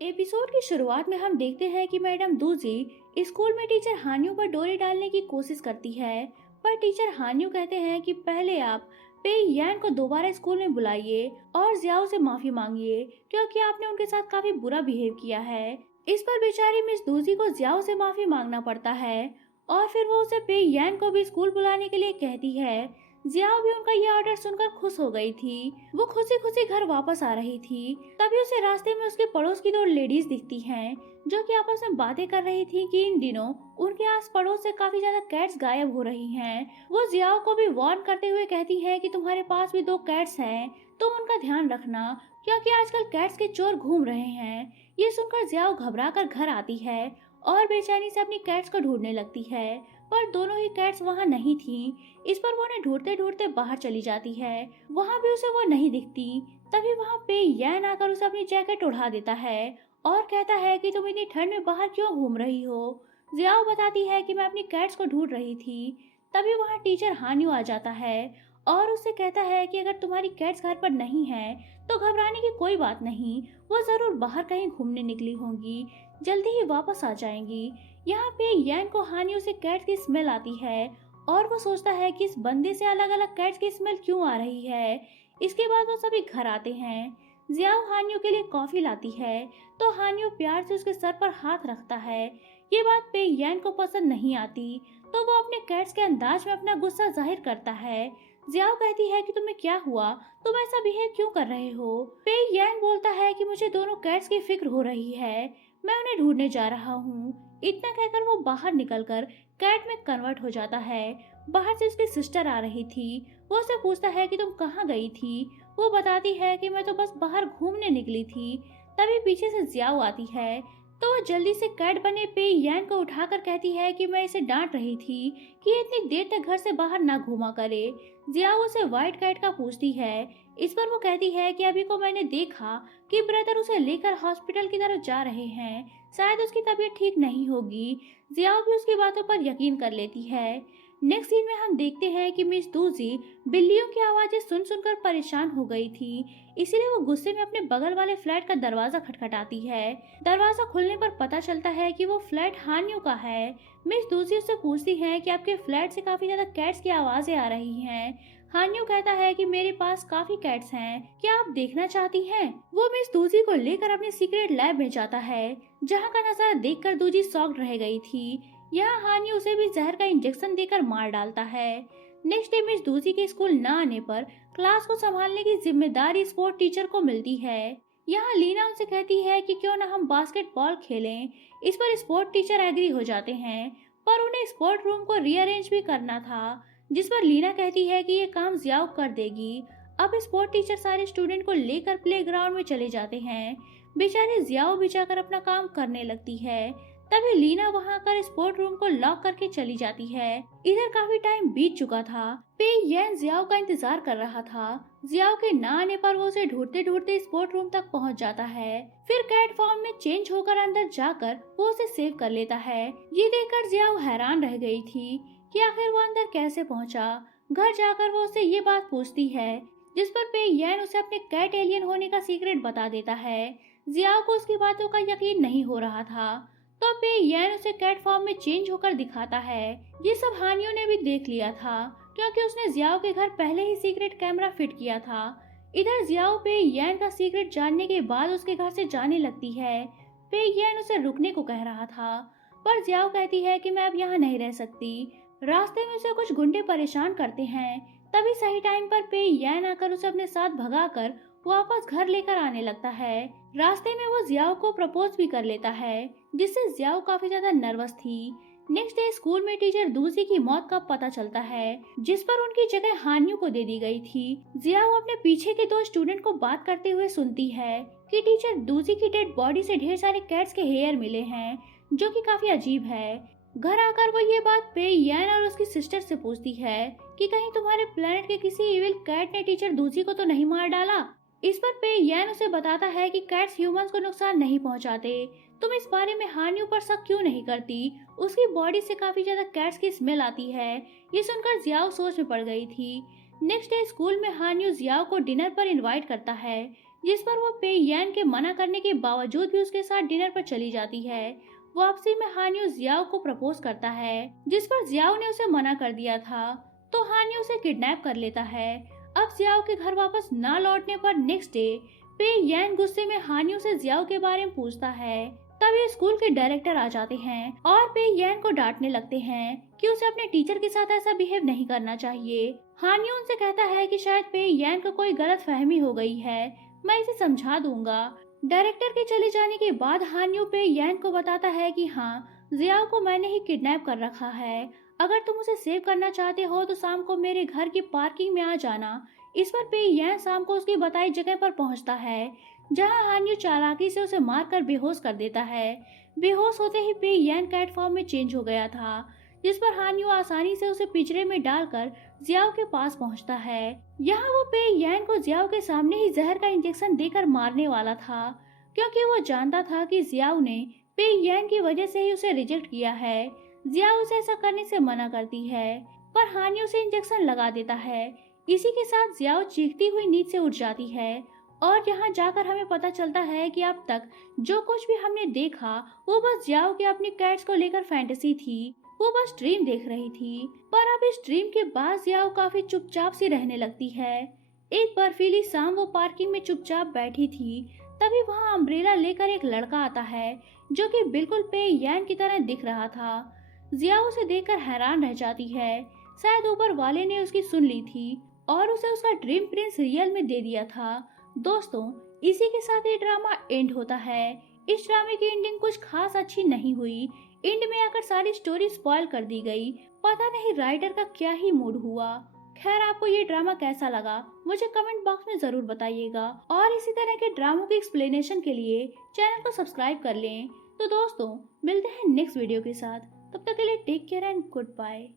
Episode की शुरुआत में हम देखते हैं कि मैडम दूजी स्कूल में टीचर हानियों पर डोरी डालने की कोशिश करती है। पर टीचर हानियों कहते हैं कि पहले आप पे यान को दोबारा स्कूल में बुलाइए और जियाओ से माफी मांगिए, क्योंकि आपने उनके साथ काफी बुरा बिहेव किया है। इस पर बेचारी मिस दूजी को जियाओ से माफी मांगना पड़ता है और फिर वो उसे पे यान को भी स्कूल बुलाने के लिए कहती है। जियाओ भी उनका ये ऑर्डर सुनकर खुश हो गई थी। वो खुशी खुशी घर वापस आ रही थी, तभी उसे रास्ते में उसके पड़ोस की दो लेडीज दिखती हैं, जो कि आपस में बातें कर रही थी कि इन दिनों उनके आस पड़ोस से काफी ज्यादा कैट्स गायब हो रही हैं। वो जियाओ को भी वार्न करते हुए कहती है कि तुम्हारे पास भी दो कैट्स हैं, तुम उनका ध्यान रखना, क्योंकि आजकल कैट्स के चोर घूम रहे हैं। ये सुनकर जियाओ घबरा कर घर आती है और बेचैनी से अपनी कैट्स को ढूंढने लगती है, पर दोनों ही कैट्स वहाँ नहीं थीं। इस पर वो उन्हें ढूंढते ढूंढते बाहर चली जाती है। वहाँ भी उसे वो नहीं दिखती। तभी वहाँ पे यैन आकर उसे अपनी जैकेट उड़ा देता है और कहता है कि तुम इतनी ठंड में बाहर क्यों घूम रही हो। जियाओ बताती है कि मैं अपनी कैट्स को ढूंढ रही थी। तभी वहाँ टीचर हानियो आ जाता है और उससे कहता है कि अगर तुम्हारी कैट्स घर पर नहीं है तो घबराने की कोई बात नहीं, वो जरूर बाहर कहीं घूमने निकली होंगी, जल्दी ही वापस आ जाएंगी। यहाँ पे यैन को हानियों से कैट की स्मेल आती है और वो सोचता है कि इस बंदे से अलग अलग कैट्स की स्मेल क्यों आ रही है। इसके बाद वो सभी घर आते हैं। जियाओ हानियों के लिए कॉफी लाती है तो हानियों प्यार से उसके सर पर हाथ रखता है। ये बात पे यैन को पसंद नहीं आती, तो वो अपने कैट्स के अंदाज में अपना गुस्सा जाहिर करता है। जियाओ कहती है कि तुम्हें क्या हुआ, तुम ऐसा बिहेव क्यों कर रहे हो। पे यैन बोलता है कि मुझे दोनों कैट्स की फिक्र हो रही है, मैं उन्हें ढूंढने जा रहा हूँ। इतना कहकर वो बाहर निकलकर कैट में कन्वर्ट हो जाता है। बाहर से उसकी सिस्टर आ रही थी। वो उसे पूछता है कि तुम कहाँ गई थी। वो बताती है कि मैं तो बस बाहर घूमने निकली थी। तभी पीछे से जियाओ आती है, तो वो जल्दी से कैट बने पे यैन को उठाकर कहती है कि मैं इसे डांट रही थी कि ये इतनी देर तक घर से बाहर ना घूमा करे। जियाओ उसे व्हाइट कैट का पूछती है। इस पर वो कहती है कि अभी को मैंने देखा कि ब्रदर उसे लेकर हॉस्पिटल की तरफ जा रहे हैं, शायद उसकी तबीयत ठीक नहीं होगी। जियाओ भी उसकी बातों पर यकीन कर लेती है। नेक्स्ट सीन में हम देखते हैं कि मिस दूजी बिल्लियों की आवाजें सुन सुनकर परेशान हो गई थी, इसीलिए वो गुस्से में अपने बगल वाले फ्लैट का दरवाजा खटखटाती है। दरवाजा खुलने पर पता चलता है कि वो फ्लैट हानियों का है। मिस दूजी उससे पूछती है कि आपके फ्लैट से काफी ज्यादा कैट्स की आवाजें आ रही हैं। हानियो कहता है कि मेरे पास काफी कैट्स हैं, क्या आप देखना चाहती हैं? वो मिस दूजी को लेकर अपने सीक्रेट लैब में जाता है, जहाँ का नजारा देखकर दूजी शॉक्ड रह गई थी। यहाँ हानि उसे भी जहर का इंजेक्शन देकर मार डालता है। नेक्स्ट डे मिस दूजी के स्कूल न आने पर क्लास को संभालने की जिम्मेदारी स्पोर्ट टीचर को मिलती है। यहाँ लीना उनसे कहती है कि क्यों ना हम बास्केटबॉल खेलें। इस पर स्पोर्ट टीचर एग्री हो जाते हैं, पर उन्हें स्पोर्ट रूम को रीअरेंज भी करना था, जिस पर लीना कहती है कि ये काम जियाओ कर देगी। अब स्पोर्ट टीचर सारे स्टूडेंट को लेकर प्लेग्राउंड में चले जाते हैं। बेचारी जियाओ भी जाकर अपना काम करने लगती है। तभी लीना वहां आकर स्पोर्ट रूम को लॉक करके चली जाती है। इधर काफी टाइम बीत चुका था। पे यैन जियाओ का इंतजार कर रहा था। जियाओ के न आने पर वो उसे ढूंढते ढूंढते स्पोर्ट रूम तक पहुंच जाता है। फिर कैट फॉर्म में चेंज होकर अंदर जाकर वो उसे सेव कर लेता है। ये देखकर जियाओ हैरान रह गई थी कि आखिर वो अंदर कैसे पहुंचा। घर जाकर वो उससे ये बात पूछती है, जिस पर पे यैन उसे अपने कैट एलियन होने का सीक्रेट बता देता है। जियाओ को उसकी बातों का यकीन नहीं हो रहा था, तो पे यैन उसे कैट फॉर्म में चेंज होकर दिखाता है। ये सब हानियों ने भी देख लिया था, क्योंकि उसने जियाओ के घर पहले ही सीक्रेट कैमरा फिट किया था। इधर जियाओ पे यैन का सीक्रेट जानने के बाद उसके घर से जाने लगती है। पे यैन उसे रुकने को कह रहा था, पर जियाओ कहती है कि मैं अब यहाँ नहीं रह सकती। रास्ते में उसे कुछ गुंडे परेशान करते हैं। तभी सही टाइम पर पे यैन आकर उसे अपने साथ भगाकर वापस घर लेकर आने लगता है। रास्ते में वो जियाओ को प्रपोज भी कर लेता है, जिससे जियाओ काफी ज्यादा नर्वस थी। नेक्स्ट डे स्कूल में टीचर दूजी की मौत का पता चलता है, जिस पर उनकी जगह हानियों को दे दी गई थी। जियाओ अपने पीछे के दो स्टूडेंट को बात करते हुए सुनती है कि टीचर दूजी की डेड बॉडी से ढेर सारे कैट्स के हेयर मिले हैं, जो कि काफी अजीब है। घर आकर वो ये बात पे यैन और उसकी सिस्टर से पूछती है कि कहीं तुम्हारे प्लेनेट के किसी इविल कैट ने टीचर दूजी को तो नहीं मार डाला। इस पर पे यैन उसे बताता है कि कैट्स ह्यूमंस को नुकसान नहीं पहुंचाते। तुम इस बारे में हानियों पर शक क्यों नहीं करती? उसकी बॉडी से काफी ज्यादा कैट्स की स्मेल आती है। ये सुनकर जियाओ सोच में पड़ गई थी। नेक्स्ट डे स्कूल में हानियो जियाओ को डिनर पर इनवाइट करता है, जिस पर वो पे यान के मना करने के बावजूद भी उसके साथ डिनर पर चली जाती है। वापसी में हान्यू जियाओ को प्रपोज करता है, जिस पर जियाओ ने उसे मना कर दिया था, तो हान्यू उसे किडनैप कर लेता है। अब जियाओ के घर वापस ना लौटने पर नेक्स्ट डे पे यान गुस्से में हान्यू से जियाओ के बारे में पूछता है। तभी स्कूल के डायरेक्टर आ जाते हैं और पे यान को डांटने लगते हैं कि उसे अपने टीचर के साथ ऐसा बिहेव नहीं करना चाहिए। हान्यू उनसे कहता है कि शायद पे यान को कोई गलत फहमी हो गई है, मैं इसे समझा दूंगा। डायरेक्टर के चले जाने के बाद हान्यू पे यान को बताता है कि हाँ, जियाओ को मैंने ही किडनैप कर रखा है। अगर तुम उसे सेव करना चाहते हो तो शाम को मेरे घर की पार्किंग में आ जाना। इस पर पे यान शाम को उसकी बताई जगह पर पहुंचता है, जहां हान्यू चालाकी से उसे मारकर बेहोश कर देता है। बेहोश होते ही पे यान कैट फॉर्म में चेंज हो गया था, जिस पर हान्यू आसानी से उसे पिंजरे में डालकर जियाओ के पास पहुंचता है। यहाँ वो पे यान को जियाओ के सामने ही जहर का इंजेक्शन देकर मारने वाला था, क्योंकि वो जानता था कि जियाओ ने पे यान की वजह से ही उसे रिजेक्ट किया है। जियाओ उसे ऐसा करने से मना करती है, पर हान्यू उसे इंजेक्शन लगा देता है। इसी के साथ जियाओ चीखती हुई नींद से उठ जाती है और यहाँ जाकर हमें पता चलता है कि अब तक जो कुछ भी हमने देखा वो बस जियाओ के अपनी कैट्स को लेकर फैंटेसी थी। वो बस ड्रीम देख रही थी। पर अब इस ड्रीम के बाद जियाओ काफी चुपचाप सी रहने लगती है। एक बर्फीली शाम वो पार्किंग में चुपचाप बैठी थी, तभी वहाँ अम्ब्रेला लेकर एक लड़का आता है जो कि बिल्कुल पे यान की तरह दिख रहा था। जियाओ उसे देखकर हैरान रह जाती है। शायद ऊपर वाले ने उसकी सुन ली थी और उसे उसका ड्रीम प्रिंस रियल में दे दिया था। दोस्तों, इसी के साथ ये ड्रामा एंड होता है। इस ड्रामे की एंडिंग कुछ खास अच्छी नहीं हुई। एंड में आकर सारी स्टोरी स्पॉइल कर दी गई। पता नहीं राइटर का क्या ही मूड हुआ। खैर, आपको ये ड्रामा कैसा लगा मुझे कमेंट बॉक्स में जरूर बताइएगा और इसी तरह के ड्रामों की एक्सप्लेनेशन के लिए चैनल को सब्सक्राइब कर लें। तो दोस्तों, मिलते हैं नेक्स्ट वीडियो के साथ। तब तक के लिए take care and good bye.